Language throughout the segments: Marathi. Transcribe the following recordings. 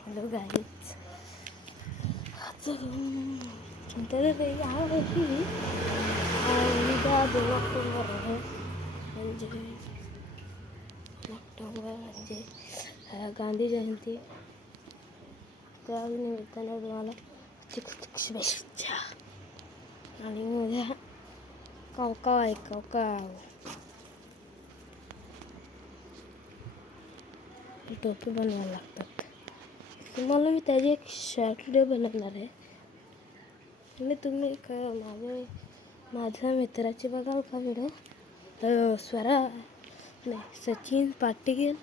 हॅलो गाईज, तर यावर्षी 2 ऑक्टोबर आहे, म्हणजे गांधी जयंती. त्या निमित्ताने तुम्हाला शुभेच्छा. आणि उद्या काव आहे काव टोपी बनवायला लागतात. तुम्हाला मी त्याची एक शॉर्ट व्हिडिओ बनवणार आहे. आणि तुम्ही माझ्या मित्राची बघाल का व्हिडिओ, सचिन पाटील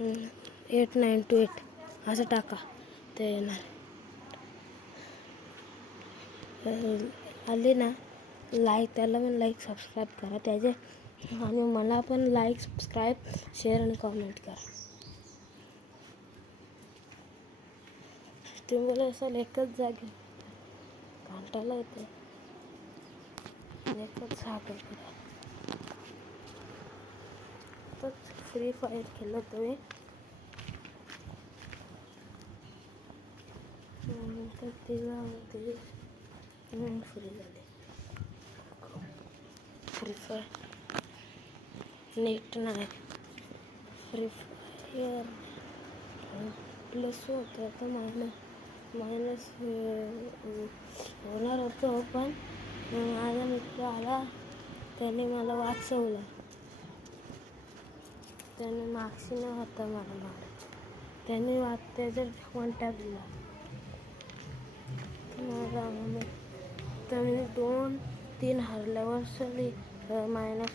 8928 असं टाका, ते येणार. आले ना लाईक, त्याला पण लाईक सबस्क्राईब करा त्याचे, आणि मला पण लाईक सबस्क्राईब शेअर आणि कॉमेंट करा. तुम्ही मला असं एकच जागे घंटाला येते, एकच जागे तर फ्री फायर खेळलं तुम्ही. तर तिला ते फ्री झाले. फ्री फायर नेट नाही, फ्री फायर प्लस होतं, आता मायनस होणार होतं. पण माझा मित्र आला, त्याने मला वाचवलं. त्याने मागशी न होता मला मारत, त्याने त्याचा 1 टॅप दिला मला. तर मी 2-3 हरल्यावर सगळी मायनस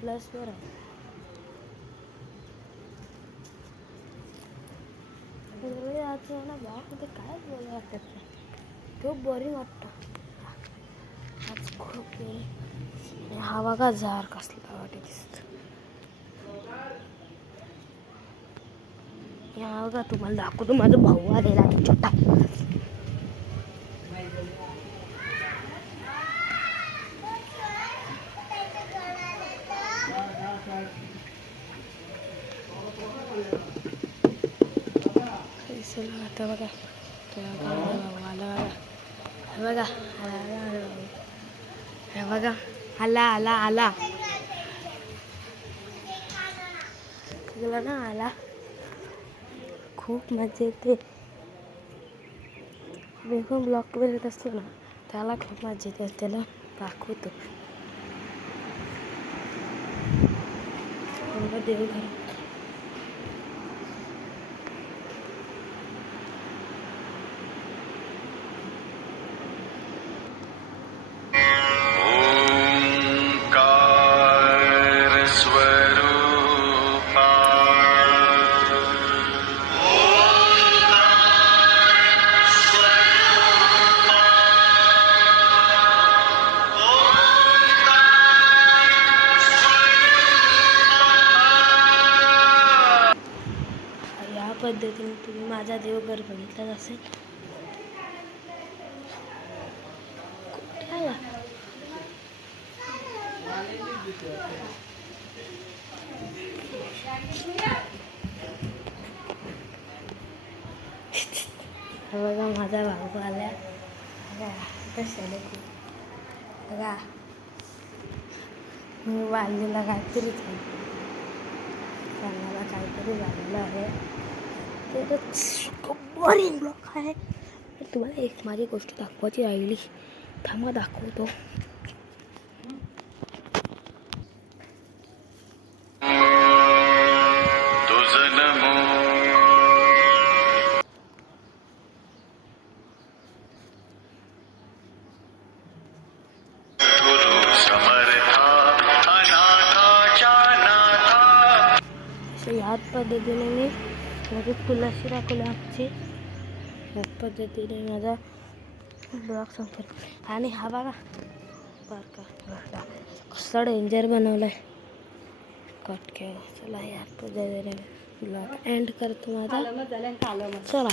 प्लसवर आहे. आज ना बाळामध्ये काय बोलायला वाटत नाही, खूप बोरिंग वाटतं आज, खूप. हा बघा जार कसला वाटे दिसत. या बघा, तुम्हाला दाखवतो, माझा भाऊ आलेला छोटा. आता बघा भाऊ आला बघा, हे बघा आला गेला ना, आला. खूप मजा येते. मी पण ब्लॉक करत असतो ना, त्याला खूप मजा येते, त्याला दाखवतो. देवघर पद्धतीने तुम्ही माझा देवघर बघितलाच असेल. बघा माझा भाऊ आला कशाला बघा, मी वाढलेला काहीतरी कानाला काहीतरी झालेलं आहे. ते खूप बोरिंग ब्लॉग आहे. तुम्हाला एक माझी गोष्ट दाखवायची राहिली, थांबा दाखवतो. ह्याच पद्धतीने मी माझी तुळशी दाखवली आमची. ह्याच पद्धतीने माझा ब्लॉग संपला. आणि हा बघा बारका घरटा कसा डेंजर बनवला आहे, कट केला. चला ह्याच पद्धतीने ब्लॉग एंड करतो माझा. चला.